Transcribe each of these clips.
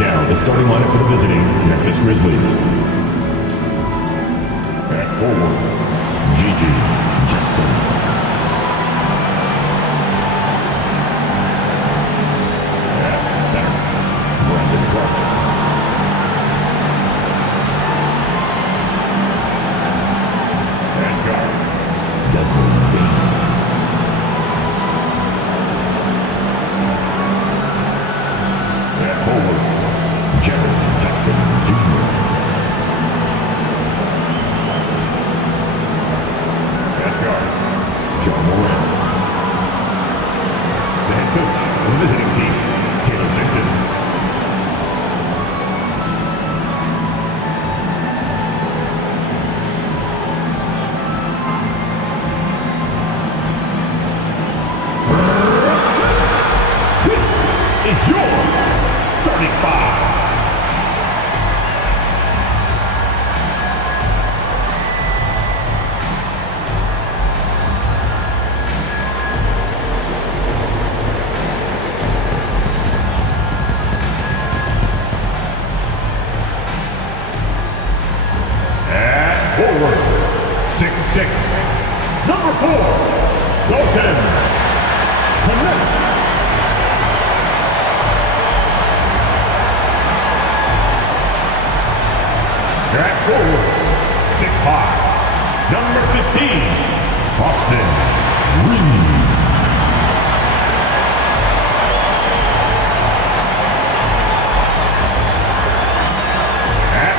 Now, the starting lineup for the visiting Memphis Grizzlies. At forward, Gigi Jackson. At center, Brandon Clark. At guard, Desmond Bain. At forward, Jared Jackson Jr. At guard, John Morant. The head coach of the visiting team, Taylor Jenkins. This is your starting five. At forward, 6'6", number 4, Dalton Connect. At forward, 6'5", number 15, Austin Reed. At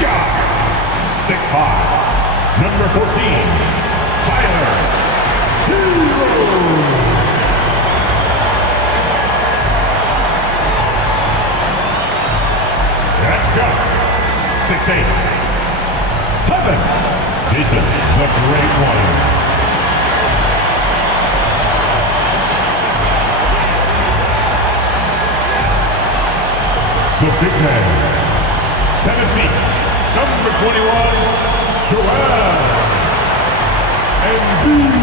guard, 6'5", number 14, Tyler Hero. At guard, 6'8", 7, Jason the Great One. The big man, 7 feet, number 21, Joel Embiid.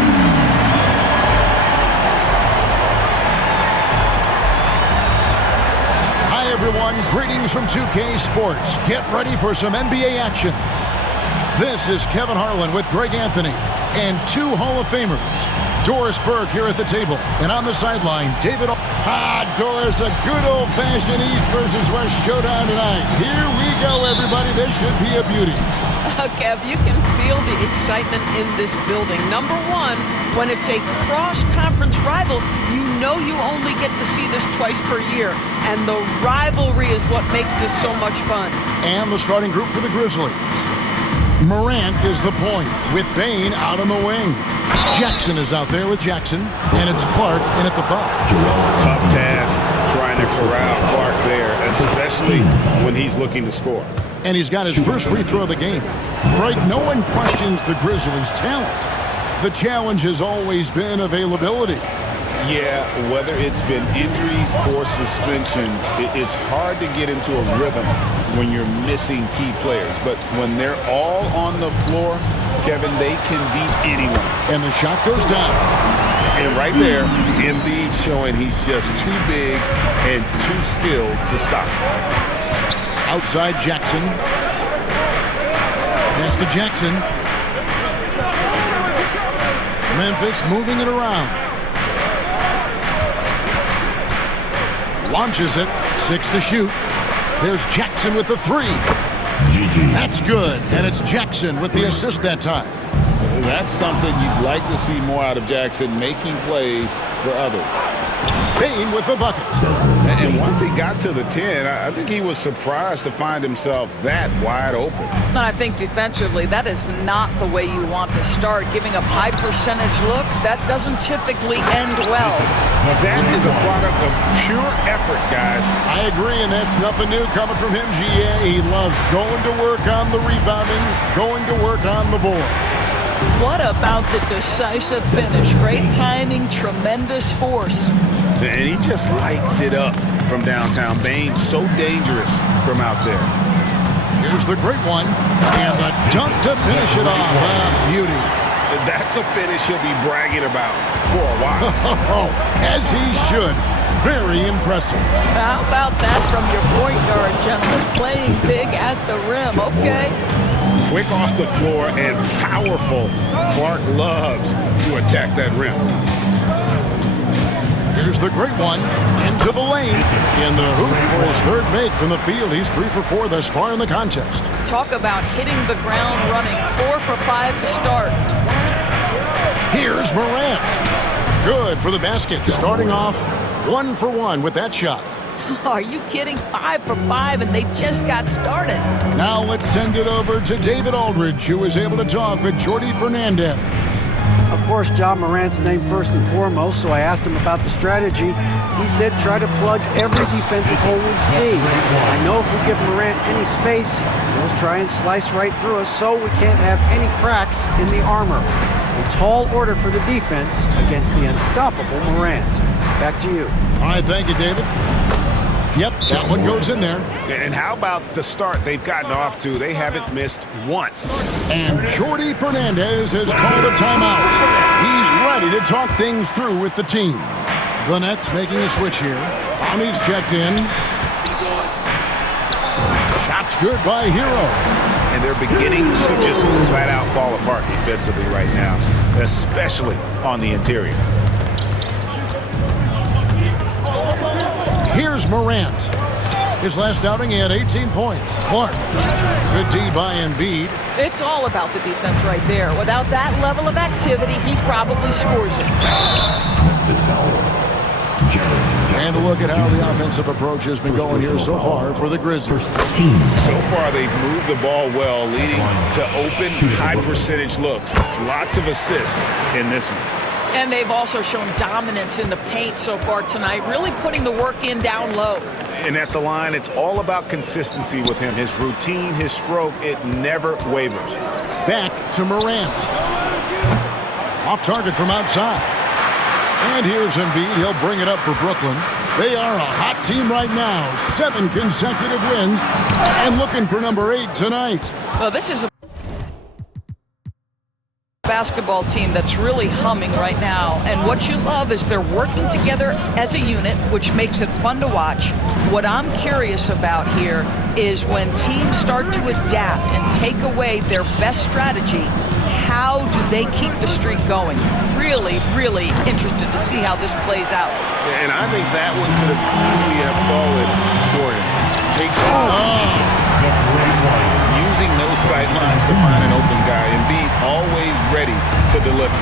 Hi everyone, greetings from 2K Sports. Get ready for some NBA action. This is Kevin Harlan with Greg Anthony and 2 Hall of Famers. Doris Burke here at the table, and on the sideline, David. Doris, a good old-fashioned East versus West showdown tonight. Here we go, everybody. This should be a beauty. Kev, you can feel the excitement in this building. Number one, when it's a cross-conference rival, you know you only get to see this twice per year. And the rivalry is what makes this so much fun. And the starting group for the Grizzlies. Morant is the point, with Bain out on the wing. Jackson is out there with Jackson, and it's Clark in at the 5. Tough task trying to corral Clark there, especially when he's looking to score. And he's got his first free throw of the game. Right, no one questions the Grizzlies' talent. The challenge has always been availability. Yeah, whether it's been injuries or suspensions, it's hard to get into a rhythm when you're missing key players. But when they're all on the floor, Kevin, they can beat anyone. And the shot goes down. And right there, Embiid showing he's just too big and too skilled to stop. Outside Jackson. Pass to Jackson. Memphis moving it around. Launches it. 6 to shoot. There's Jackson with the 3. That's good. And it's Jackson with the assist that time. That's something you'd like to see more out of Jackson, making plays for others. Bain with the bucket. And once he got to the 10, I think he was surprised to find himself that wide open. And I think defensively, that is not the way you want to start. Giving up high percentage looks, that doesn't typically end well. That is a product of pure effort, guys. I agree, and that's nothing new coming from him, GA. He loves going to work on the rebounding, going to work on the board. What about the decisive finish? Great timing, tremendous force. And he just lights it up from downtown. Bain so dangerous from out there. Here's the great one, and the dunk to finish it off. Beauty. That's a finish he'll be bragging about for a while. As he should. Very impressive. How about that from your point guard, gentlemen? Playing big at the rim, okay? Quick off the floor and powerful. Clark loves to attack that rim. Here's the great one into the lane. In the hoop for his third make from the field. He's 3 for 4 thus far in the contest. Talk about hitting the ground running. 4 for 5 to start. Here's Morant. Good for the basket. Starting off 1 for 1 with that shot. Are you kidding? 5 for 5, and they just got started. Now let's send it over to David Aldridge, who was able to talk with Jordi Fernandez. Of course, Ja Morant's name first and foremost, so I asked him about the strategy. He said try to plug every defensive hole we see. I know if we give Morant any space, he'll try and slice right through us, so we can't have any cracks in the armor. A tall order for the defense against the unstoppable Morant. Back to you. All right, thank you, David. Yep, that one goes in there. And how about the start they've gotten off to? They haven't missed once. And Jordi Fernandez has called a timeout. He's ready to talk things through with the team. The Nets making a switch here. Bonnie's checked in. Shots good by Hero. And they're beginning to just flat out fall apart defensively right now, especially on the interior. Here's Morant. His last outing, he had 18 points. Clark. Good D by Embiid. It's all about the defense right there. Without that level of activity, he probably scores it. And a look at how the offensive approach has been going here so far for the Grizzlies. So far, they've moved the ball well, leading to open, high-percentage looks. Lots of assists in this one. And they've also shown dominance in the paint so far tonight, really putting the work in down low. And at the line, it's all about consistency with him. His routine, his stroke, it never wavers. Back to Morant. Off target from outside. And here's Embiid. He'll bring it up for Brooklyn. They are a hot team right now. 7 consecutive wins. And looking for number 8 tonight. Well, this is a basketball team that's really humming right now, and what you love is they're working together as a unit, which makes it fun to watch. What I'm curious about here is when teams start to adapt and take away their best strategy, how do they keep the streak going? Really, really interested to see how this plays out. And I think that one could have easily have fallen for him. Using those sight lines to find an open guy and be always ready to deliver.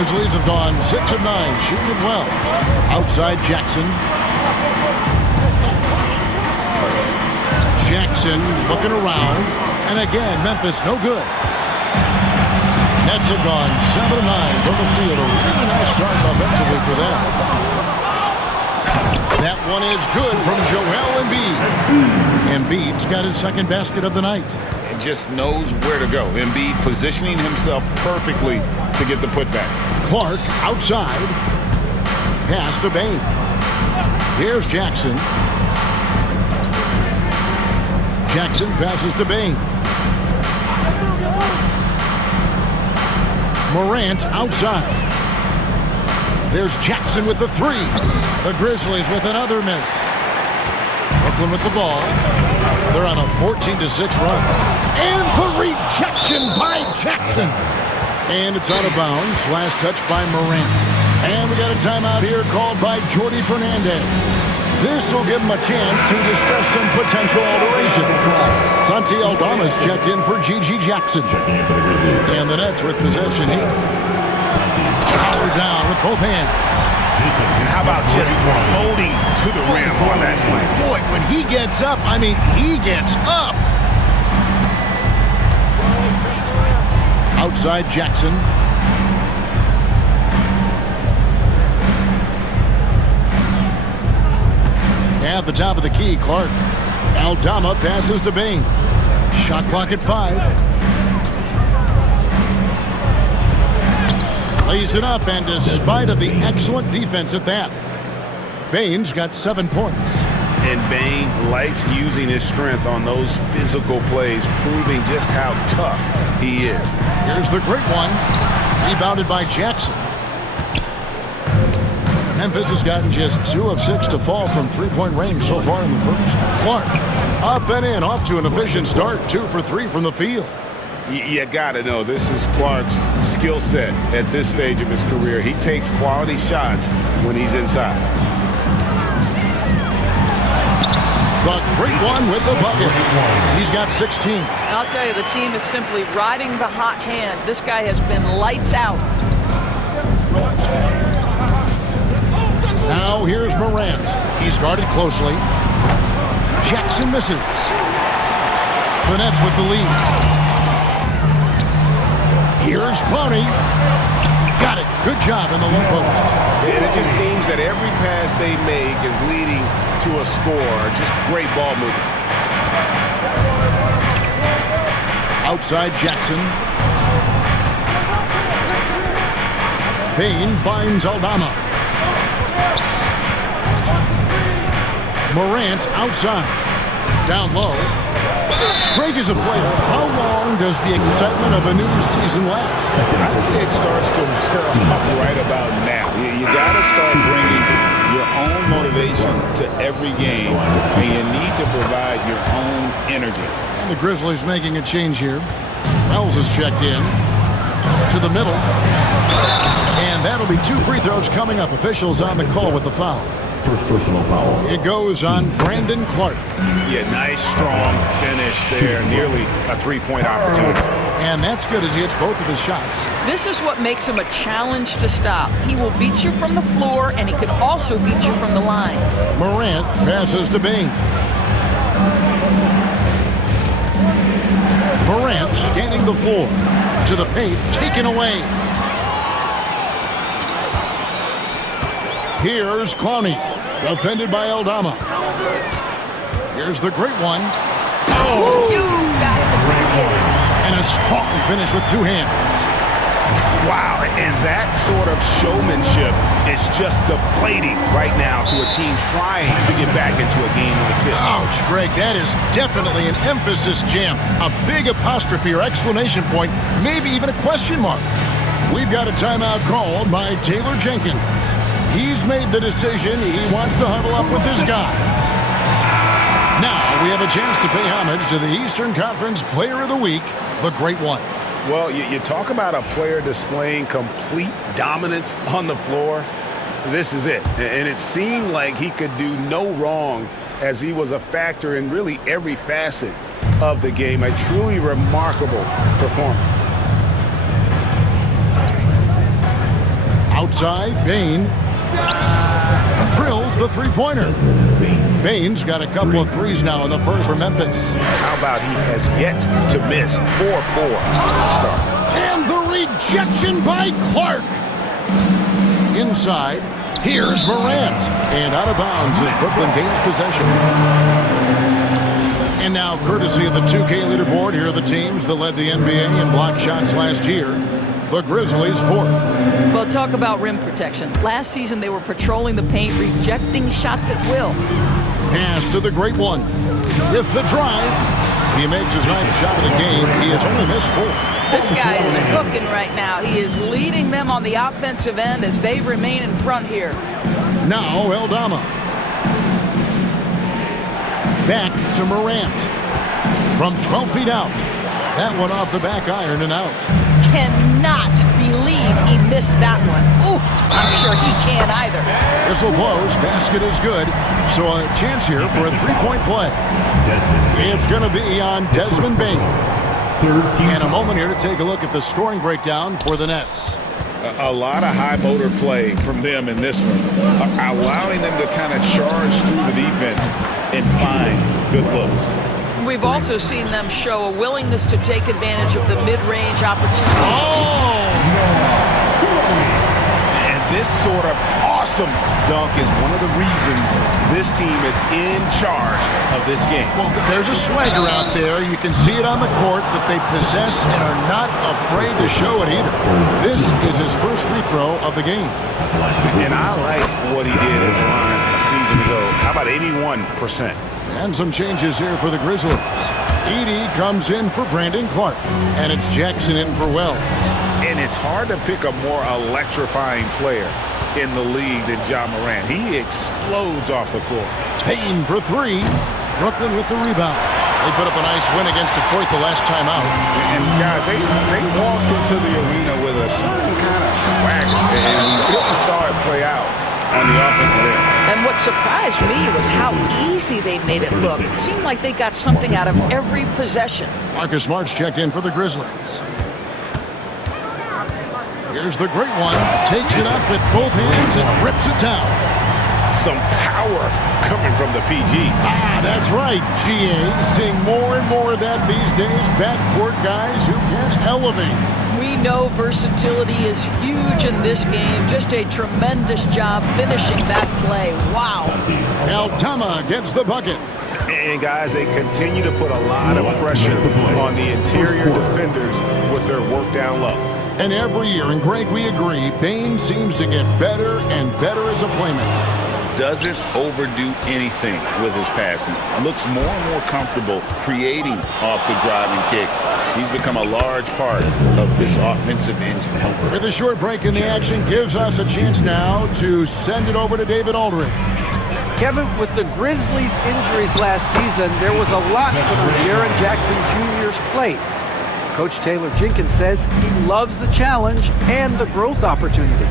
Grizzlies have gone 6 of 9, shooting it well. Outside Jackson. Jackson looking around. And again, Memphis no good. Nets have gone 7 of 9 from the field. A really nice start offensively for them. That one is good from Joel Embiid. Embiid's got his second basket of the night. And just knows where to go. Embiid positioning himself perfectly to get the putback. Clark outside. Pass to Bane. Here's Jackson. Jackson passes to Bane. Morant outside. There's Jackson with the 3. The Grizzlies with another miss. Brooklyn with the ball. They're on a 14-6 run. And the rejection by Jackson. And it's out of bounds. Last touch by Morant. And we got a timeout here called by Jordi Fernandez. This will give him a chance to discuss some potential alteration. Santi Aldama's checked in for G.G. Jackson. And the Nets with possession here. Power down with both hands. And how about just floating to the rim on that slam? Boy, when he gets up, I mean, he gets up. Outside Jackson. At the top of the key, Clark. Aldama passes to Bane. Shot clock at 5. Lays it up, and despite of the excellent defense at that, Bane's got 7 points. And Bane likes using his strength on those physical plays, proving just how tough he is. Here's the great one. Rebounded by Jackson. Memphis has gotten just 2 of 6 to fall from three-point range so far in the first. Clark, up and in, off to an efficient start. 2 for 3 from the field. You got to know, this is Clark's skill set at this stage of his career. He takes quality shots when he's inside. The great one with the bucket. He's got 16. I'll tell you, the team is simply riding the hot hand. This guy has been lights out. Now here's Morant. He's guarded closely. Jackson misses. The Nets with the lead. Here's Clowney. Got it. Good job in the low post. And it just seems that every pass they make is leading to a score. Just great ball movement. Outside Jackson. Bain finds Aldama. Morant outside. Down low. Greg is a player. How long does the excitement of a new season last? I'd say it starts to wear off right about now. You got to start bringing your own motivation to every game, and you need to provide your own energy. And the Grizzlies making a change here. Wells is checked in to the middle. And that'll be 2 free throws coming up. Officials on the call with the foul. First personal foul. It goes on Brandon Clark. Yeah, nice, strong finish there. Nearly a three-point opportunity. And that's good as he hits both of his shots. This is what makes him a challenge to stop. He will beat you from the floor, and he can also beat you from the line. Morant passes to Bain. Morant scanning the floor. To the paint, taken away. Here's Clowney, defended by Aldama. Here's the great one. Oh! You got to be kidding. And a strong finish with 2 hands. Wow, and that sort of showmanship is just deflating right now to a team trying to get back into a game like this. Ouch, Greg, that is definitely an emphasis jam. A big apostrophe or exclamation point, maybe even a question mark. We've got a timeout called by Taylor Jenkins. He's made the decision. He wants to huddle up with his guys. Now we have a chance to pay homage to the Eastern Conference Player of the Week, the Great One. Well, you talk about a player displaying complete dominance on the floor. This is it. And it seemed like he could do no wrong as he was a factor in really every facet of the game. A truly remarkable performance. Outside, Bain drills the three-pointer. Bain's got a couple of threes now in the first for Memphis. How about he has yet to miss 4-4 to start. And the rejection by Clark. Inside, here's Morant. And out of bounds as Brooklyn gains possession. And now, courtesy of the 2K leaderboard, here are the teams that led the NBA in block shots last year. The Grizzlies 4th. Well, talk about rim protection. Last season, they were patrolling the paint, rejecting shots at will. Pass to the Great One. With the drive, he makes his 9th shot of the game. He has only missed 4. This guy is cooking right now. He is leading them on the offensive end as they remain in front here. Now, Aldama. Back to Morant. From 12 feet out. That one off the back iron and out. Cannot believe he missed that one. Ooh, I'm sure he can't either. Whistle blows. Basket is good. So a chance here for a three-point play. It's going to be on Desmond Bain. And a moment here to take a look at the scoring breakdown for the Nets. A lot of high motor play from them in this one, allowing them to kind of charge through the defense and find good looks. We've also seen them show a willingness to take advantage of the mid-range opportunity. Oh! And this sort of awesome dunk is one of the reasons this team is in charge of this game. Well, there's a swagger out there. You can see it on the court that they possess and are not afraid to show it either. This is his first free throw of the game. And I like what he did at the line a season ago. How about 81%? And some changes here for the Grizzlies. Edey comes in for Brandon Clark, and it's Jackson in for Wells. And it's hard to pick a more electrifying player in the league than Ja Morant. He explodes off the floor. Payne for three. Brooklyn with the rebound. They put up a nice win against Detroit the last time out. And guys, they walked into the arena with a certain kind of swagger, and we saw it play out on the offensive end. And what surprised me was how easy they made it look. It seemed like they got something out of every possession. Marcus Smart's checked in for the Grizzlies. Here's the great one. Takes it up with both hands and rips it down. Some power coming from the PG. That's right, GA. Seeing more and more of that these days. Backcourt guys who can elevate. We know versatility is huge in this game. Just a tremendous job finishing that play. Wow. Aldama gets the bucket. And guys, they continue to put a lot of pressure on the interior defenders with their work down low. And every year, and Greg, we agree, Bane seems to get better and better as a playmaker. Doesn't overdo anything with his passing. Looks more and more comfortable creating off the driving kick. He's become a large part of this offensive engine. With a short break in the action, gives us a chance now to send it over to David Aldridge. Kevin, with the Grizzlies' injuries last season, there was a lot put on Jaren Jackson Jr.'s plate. Coach Taylor Jenkins says he loves the challenge and the growth opportunity.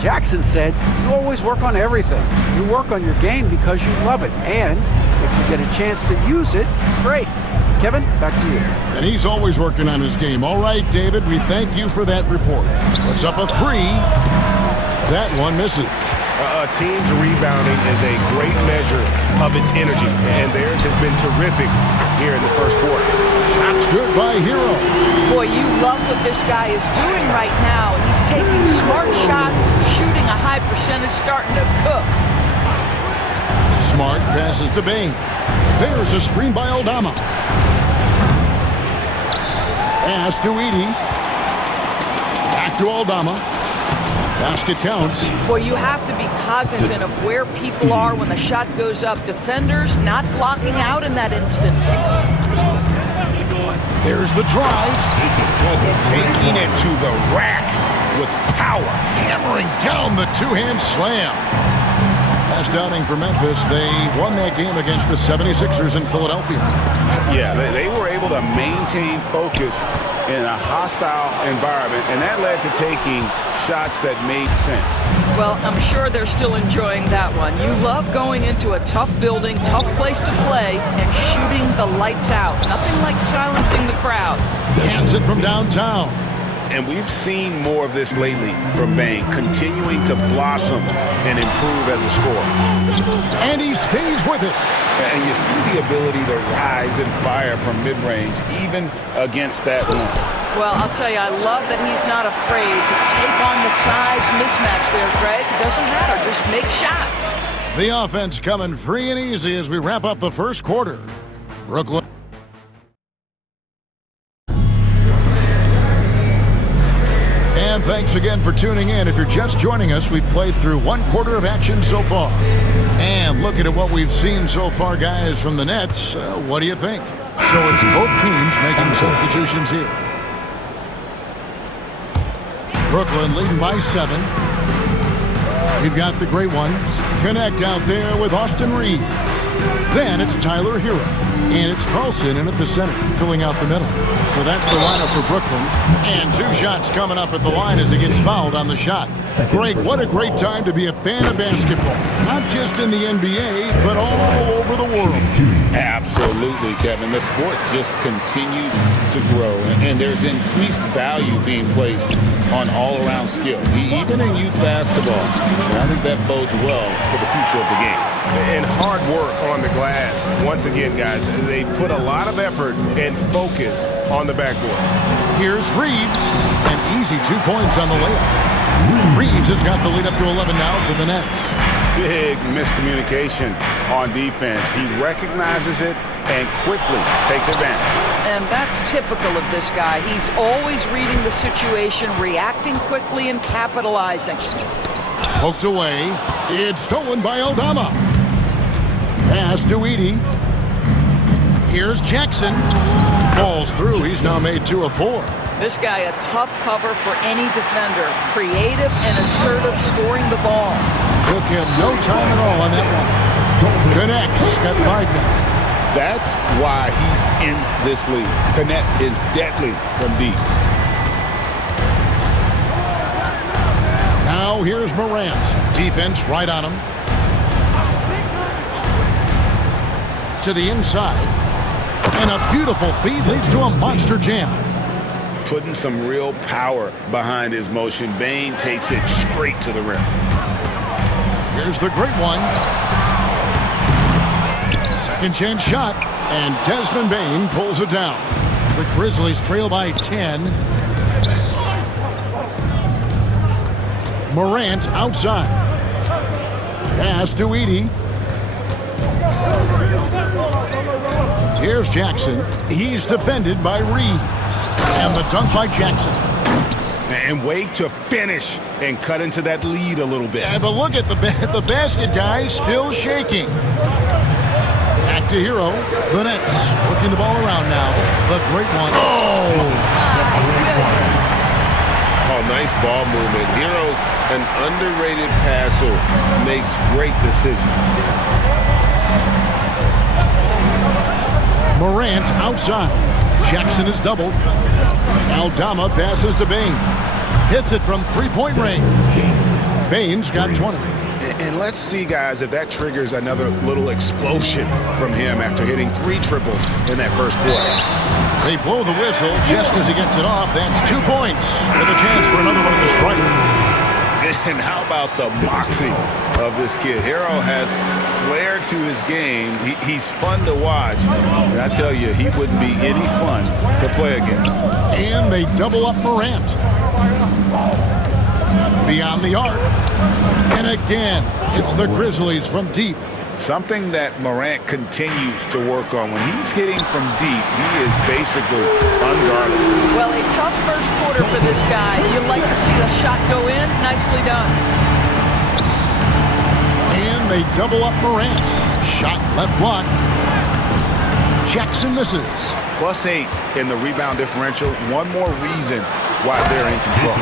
Jackson said, you always work on everything. You work on your game because you love it. And if you get a chance to use it, great. Kevin, back to you. And he's always working on his game. All right, David, we thank you for that report. Puts up a three. That one misses. A team's rebounding is a great measure of its energy, and theirs has been terrific here in the first quarter. That's good by Hero. Boy, you love what this guy is doing right now. He's taking smart shots, shooting a high percentage, starting to cook. Smart passes to Bane. There's a screen by Aldama. Pass to Edey. Back to Aldama. Basket counts. Boy, you have to be cognizant of where people are when the shot goes up. Defenders not blocking out in that instance. There's the drive. Taking it to the rack with power. Hammering down the two-hand slam. Last outing for Memphis, they won that game against the 76ers in Philadelphia. Yeah, they were able to maintain focus in a hostile environment, and that led to taking shots that made sense. Well, I'm sure they're still enjoying that one. You love going into a tough building, tough place to play, and shooting the lights out. Nothing like silencing the crowd. Hands it from downtown. And we've seen more of this lately from Bane, continuing to blossom and improve as a scorer. And he stays with it. And you see the ability to rise and fire from mid-range, even against that length. Well, I'll tell you, I love that he's not afraid to take on the size mismatch there, Greg. It doesn't matter. Just make shots. The offense coming free and easy as we wrap up the first quarter. Brooklyn. And thanks again for tuning in. If you're just joining us, we've played through one quarter of action so far. And looking at what we've seen so far, guys, from the Nets, what do you think? So it's both teams making substitutions here. Brooklyn leading by 7. We've got the great one. Connect out there with Austin Reed. Then it's Tyler Hero. And it's Carlson in at the center, filling out the middle. So that's the lineup for Brooklyn. And 2 shots coming up at the line as he gets fouled on the shot. Greg, what a great time to be a fan of basketball. Not just in the NBA, but all over the world. Absolutely, Kevin. The sport just continues to grow, and there's increased value being placed on all-around skill, even in youth basketball. And I think that bodes well for the future of the game. And hard work on the glass. Once again, guys, they put a lot of effort and focus on the backboard. Here's Reeves. An easy 2 points on the layup. Reeves has got the lead up to 11 now for the Nets. Big miscommunication on defense. He recognizes it and quickly takes advantage. And that's typical of this guy. He's always reading the situation, reacting quickly, and capitalizing. Poked away. It's stolen by Aldama. Pass to Edey. Here's Jackson. Falls through. He's now made 2 of 4. This guy, a tough cover for any defender. Creative and assertive scoring the ball. Took him no time at all on that one. Connects. Got 5 now. That's why he's in this league. Connect is deadly from deep. Now here's Morant. Defense right on him. To the inside. And a beautiful feed leads to a monster jam. Putting some real power behind his motion. Bane takes it straight to the rim. Here's the great one. Second chance shot. And Desmond Bane pulls it down. The Grizzlies trail by 10. Morant outside. Pass to Edey. Here's Jackson. He's defended by Reeves. And the dunk by Jackson. And wait to finish and cut into that lead a little bit. Yeah, but look at the basket guy still shaking. Back to Hero. The Nets working the ball around now. The great one. Oh! Oh, nice ball movement. Hero's an underrated passer. Makes great decisions. Morant outside. Jackson is doubled. Aldama passes to Bane. Hits it from three-point range. Bane's got 20. And let's see, guys, if that triggers another little explosion from him after hitting 3 triples in that first quarter. They blow the whistle just as he gets it off. That's 2 points with a chance for another one at the strike. And how about the moxie of this kid? Hero has flair to his game. He's fun to watch. And I tell you, he wouldn't be any fun to play against. And they double up Morant. Beyond the arc. And again, it's the Grizzlies from deep. Something that Morant continues to work on. When he's hitting from deep, he is basically unguardable. Well, a tough first quarter for this guy. You'd like to see the shot go in. Nicely done. And they double up Morant. Shot left block. Jackson misses. +8 in the rebound differential. One more reason why they're in control.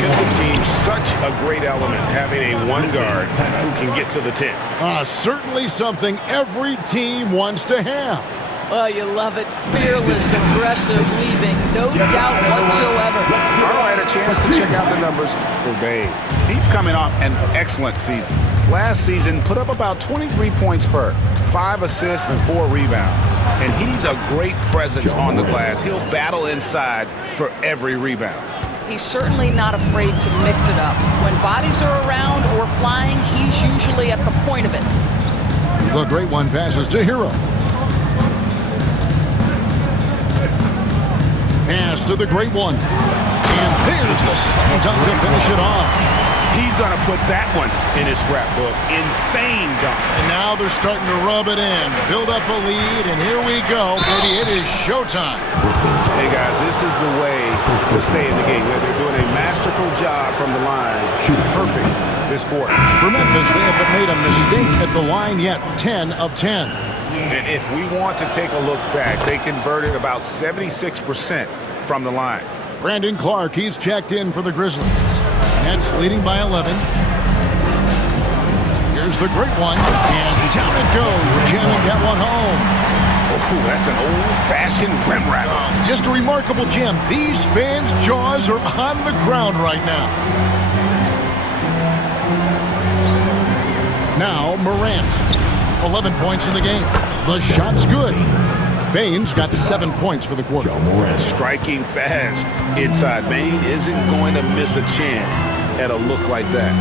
Gives the team such a great element having a one guard who can get to the 10. Certainly something every team wants to have. Well, you love it. Fearless, aggressive, leaving. No doubt whatsoever. Carl had a chance to check out the numbers for Bane. He's coming off an excellent season. Last season, put up about 23 points per, 5 assists and 4 rebounds. And he's a great presence on the glass. He'll battle inside for every rebound. He's certainly not afraid to mix it up. When bodies are around or flying, he's usually at the point of it. The great one passes to Hero. Pass to the great one. And there's the slam dunk to finish it off. He's going to put that one in his scrapbook. Insane dunk. And now they're starting to rub it in. Build up a lead, and here we go, baby. It is showtime. Hey, guys, this is the way to stay in the game. They're doing a masterful job from the line. Perfect this quarter. For Memphis, they haven't made a mistake at the line yet. 10 of 10. And if we want to take a look back, they converted about 76% from the line. Brandon Clark, he's checked in for the Grizzlies. Nets leading by 11. Here's the great one. And down it goes. Jamming that one home. Oh, that's an old-fashioned rim wrap. Just a remarkable jam. These fans' jaws are on the ground right now. Now Morant. 11 points in the game. The shot's good. Bane's got 7 points for the quarter. Striking fast inside. Bane isn't going to miss a chance at a look like that.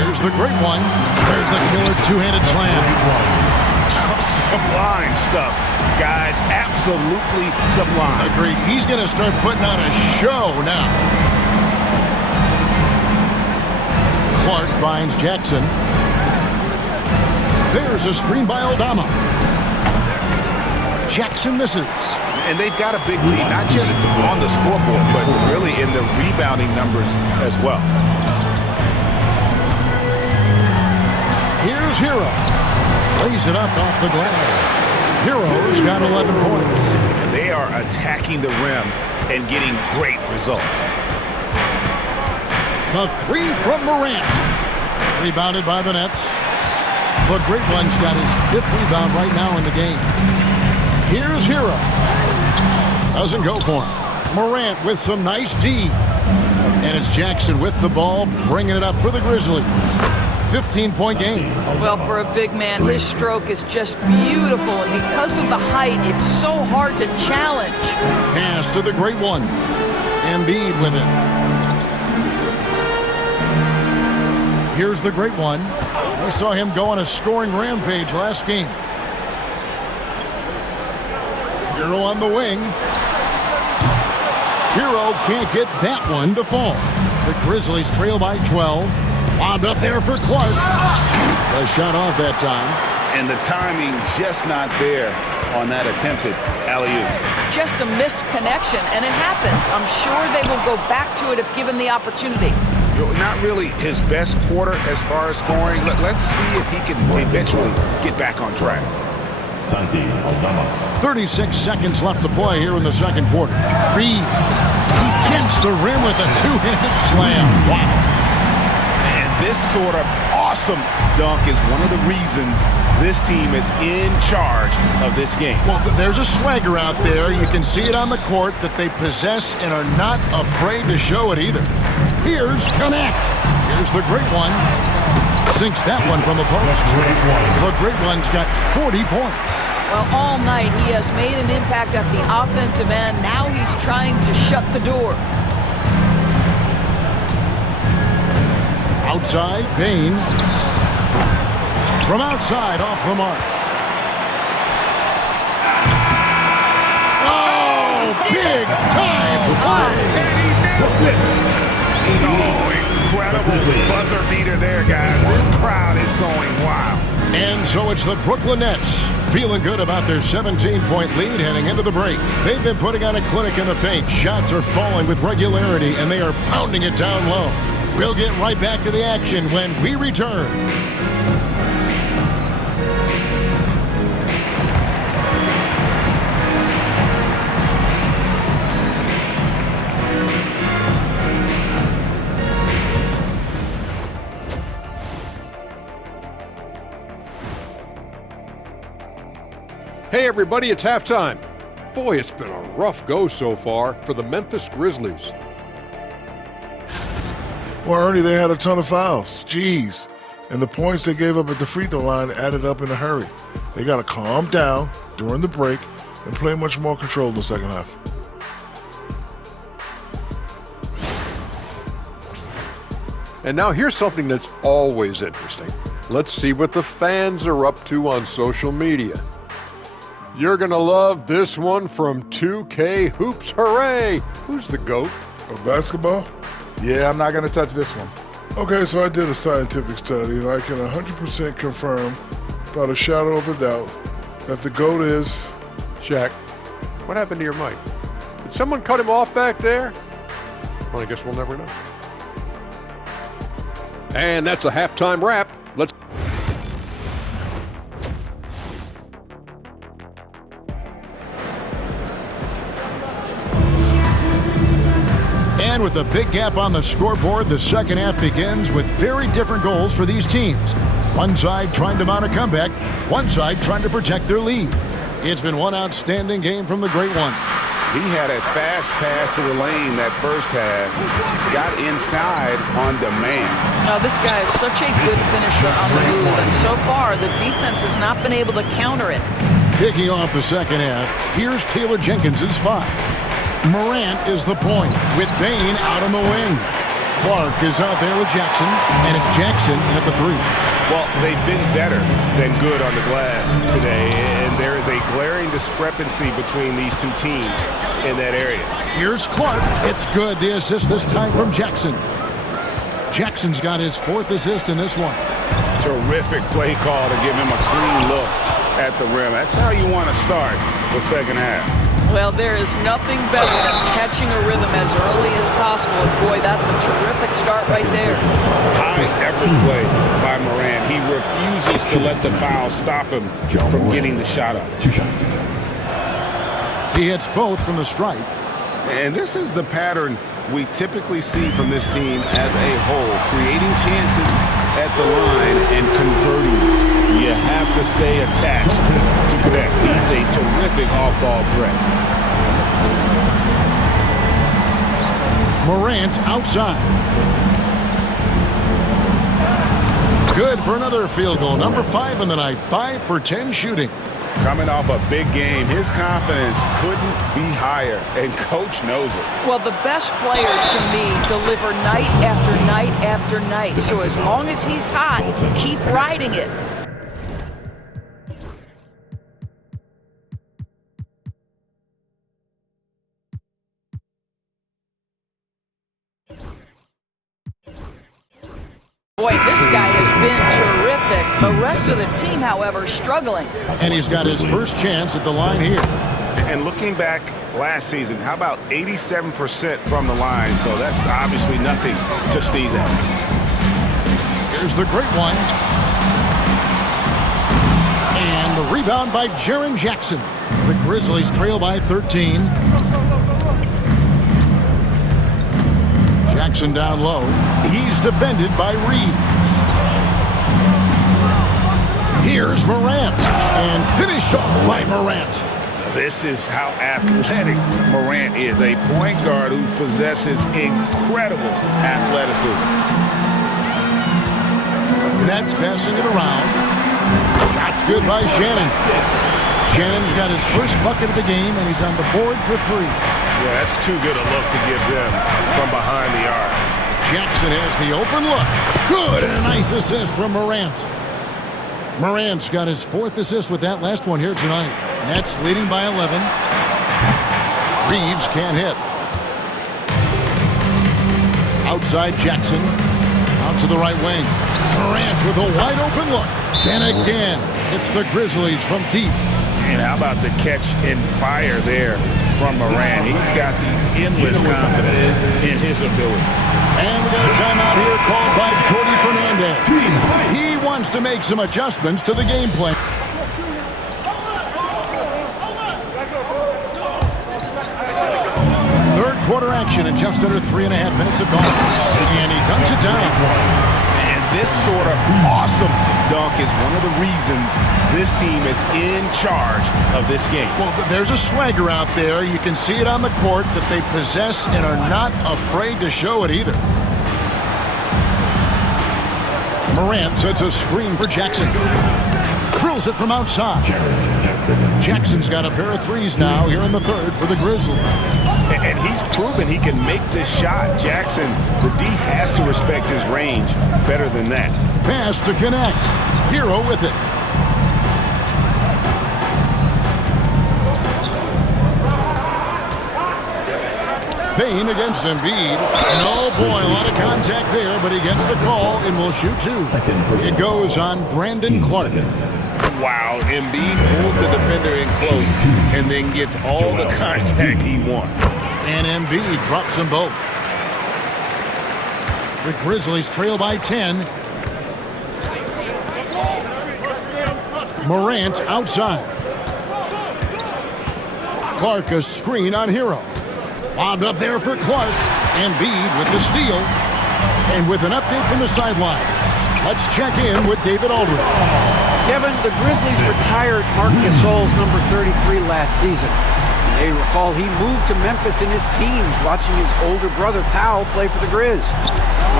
Here's the great one. There's the killer two-handed slam. Sublime stuff, guys. Absolutely sublime. Agreed. He's going to start putting on a show now. Clark finds Jackson. There's a screen by Aldama. Jackson misses. And they've got a big lead, not just on the scoreboard, but really in the rebounding numbers as well. Here's Hero. Lays it up off the glass. Heroes got 11 points. And they are attacking the rim and getting great results. The three from Morant. Rebounded by the Nets. The Great One's got his 5th rebound right now in the game. Here's Hero. Doesn't go for him. Morant with some nice D. And it's Jackson with the ball, bringing it up for the Grizzlies. 15-point game. Well, for a big man, his stroke is just beautiful. And because of the height, it's so hard to challenge. Pass to the Great One. Embiid with it. Here's the Great One. We saw him go on a scoring rampage last game. Hero on the wing. Hero can't get that one to fall. The Grizzlies trail by 12. Wound up there for Clark. A shot off that time. And the timing just not there on that attempted alley-oop. Just a missed connection, and it happens. I'm sure they will go back to it if given the opportunity. Not really his best quarter as far as scoring. Let's see if he can eventually get back on track. 36 seconds left to play here in the second quarter. Reeves against the rim with a two-handed slam. Wow. And this sort of awesome dunk is one of the reasons this team is in charge of this game. Well, there's a swagger out there. You can see it on the court that they possess and are not afraid to show it either. Here's Connect. Here's the Great One. Sinks that one from the post. The Great One's got 40 points. Well, all night he has made an impact at the offensive end. Now he's trying to shut the door. Outside, Bain. From outside, off the mark. Oh, big time play. Oh, incredible buzzer beater there, guys. This crowd is going wild. And so it's the Brooklyn Nets feeling good about their 17-point lead heading into the break. They've been putting on a clinic in the paint. Shots are falling with regularity, and they are pounding it down low. We'll get right back to the action when we return. Hey everybody, it's halftime. Boy, it's been a rough go so far for the Memphis Grizzlies. Well, Ernie, they had a ton of fouls. Jeez. And the points they gave up at the free throw line added up in a hurry. They got to calm down during the break and play much more control in the second half. And now here's something that's always interesting. Let's see what the fans are up to on social media. You're going to love this one from 2K Hoops. Hooray! Who's the GOAT? Of basketball? Yeah, I'm not going to touch this one. Okay, so I did a scientific study, and I can 100% confirm, without a shadow of a doubt, that the GOAT is... Shaq, what happened to your mic? Did someone cut him off back there? Well, I guess we'll never know. And that's a halftime wrap. Let's... And with a big gap on the scoreboard, the second half begins with very different goals for these teams. One side trying to mount a comeback, one side trying to protect their lead. It's been one outstanding game from the Great One. He had a fast pass to the lane that first half, got inside on demand. Now, this guy is such a good finisher on the move, and so far the defense has not been able to counter it. Kicking off the second half, here's Taylor Jenkins' 5. Morant is the point, with Bain out on the wing. Clark is out there with Jackson, and it's Jackson at the 3. Well, they've been better than good on the glass today, and there is a glaring discrepancy between these two teams in that area. Here's Clark. It's good. The assist this time from Jackson. Jackson's got his 4th assist in this one. Terrific play call to give him a clean look at the rim. That's how you want to start the second half. Well, there is nothing better than catching a rhythm as early as possible. And boy, that's a terrific start right there. High effort play by Morant. He refuses to let the foul stop him from getting the shot up. 2 shots. He hits both from the stripe. And this is the pattern we typically see from this team as a whole, creating chances at the line and converting. You have to stay attached to connect. He's a terrific off-ball threat. Morant outside. Good for another field goal. Number 5 in the night. 5 for 10 shooting. Coming off a big game, his confidence couldn't be higher, and Coach knows it. Well, the best players, to me, deliver night after night after night. So as long as he's hot, keep riding it. Boy, this guy has been terrific. The rest of the team, however, struggling. And he's got his first chance at the line here. And looking back last season, how about 87% from the line? So that's obviously nothing to sneeze at. Here's the great one. And the rebound by Jaren Jackson. The Grizzlies trail by 13. Jackson down low. He's defended by Reeves. Here's Morant. And finished off by Morant. This is how athletic Morant is, a point guard who possesses incredible athleticism. Nets passing it around. Shots good by Shannon. Shannon's got his first bucket of the game, and he's on the board for 3. Yeah, that's too good a look to give them from behind the arc. Jackson has the open look. Good, and a nice assist from Morant. Morant's got his 4th assist with that last one here tonight. Nets leading by 11. Reeves can't hit. Outside Jackson. Out to the right wing. Morant with a wide open look. And again, it's the Grizzlies from deep. And how about the catch and fire there from Morant? He's got the endless confidence in his ability. And we got a timeout here called by Jordi Fernandez. He wants to make some adjustments to the game plan. Third quarter action in just under 3.5 minutes of gone. And he dunks it down. This sort of awesome dunk is one of the reasons this team is in charge of this game. Well, there's a swagger out there. You can see it on the court that they possess and are not afraid to show it either. Morant sets a screen for Jackson. Drills it from outside. Jackson's got a pair of 3s now here in the third for the Grizzlies. And he's proven he can make this shot. Jackson, the D has to respect his range better than that. Pass to connect. Hero with it. Payne against Embiid. And oh boy, a lot of contact there, but he gets the call and will shoot 2. It goes on Brandon Clark. Wow, Embiid pulls the defender in close and then gets all the contact he wants. And Embiid drops them both. The Grizzlies trail by 10. Morant outside. Clark a screen on Hero. Lobbed up there for Clark. Embiid with the steal. And with an update from the sideline, let's check in with David Aldridge. Kevin, the Grizzlies retired Marc Gasol's number 33 last season. You may recall he moved to Memphis in his teens, watching his older brother Powell play for the Grizz.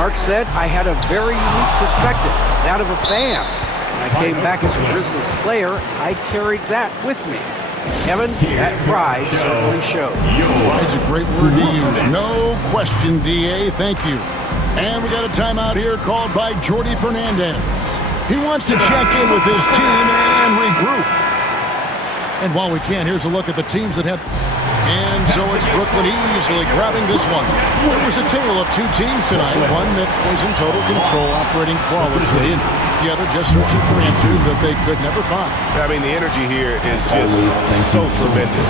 Mark said, I had a very unique perspective, that of a fan. When I came back as a Grizzlies player, I carried that with me. Kevin, that pride certainly shows. Pride's a great word to use. No question, D.A. Thank you. And we got a timeout here called by Jordi Fernandez. He wants to check in with his team and regroup. And while we can, here's a look at the teams that have... And so it's Brooklyn easily grabbing this one. There was a tale of 2 teams tonight. One that was in total control, operating flawlessly, and the other just searching for answers that they could never find. I mean, the energy here is just so tremendous.